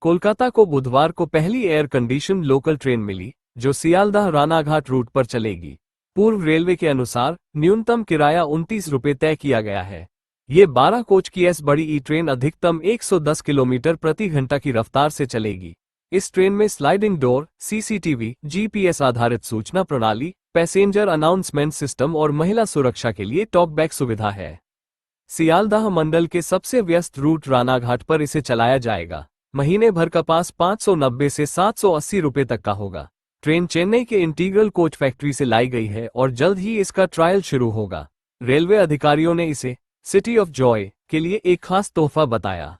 कोलकाता को बुधवार को पहली एयर कंडीशन लोकल ट्रेन मिली, जो सियालदाह रानाघाट रूट पर चलेगी। पूर्व रेलवे के अनुसार न्यूनतम किराया 29 रुपये तय किया गया है। ये 12 कोच की बड़ी ई ट्रेन अधिकतम 110 किलोमीटर प्रति घंटा की रफ्तार से चलेगी। इस ट्रेन में स्लाइडिंग डोर, सीसीटीवी, जीपीएस आधारित सूचना प्रणाली, पैसेंजर अनाउंसमेंट सिस्टम और महिला सुरक्षा के लिए टॉकबैक सुविधा है। सियालदाह मंडल के सबसे व्यस्त रूट रानाघाट पर इसे चलाया जाएगा। महीने भर का पास 590 से 780 रुपये तक का होगा। ट्रेन चेन्नई के इंटीग्रल कोच फैक्ट्री से लाई गई है और जल्द ही इसका ट्रायल शुरू होगा। रेलवे अधिकारियों ने इसे सिटी ऑफ जॉय के लिए एक खास तोहफा बताया।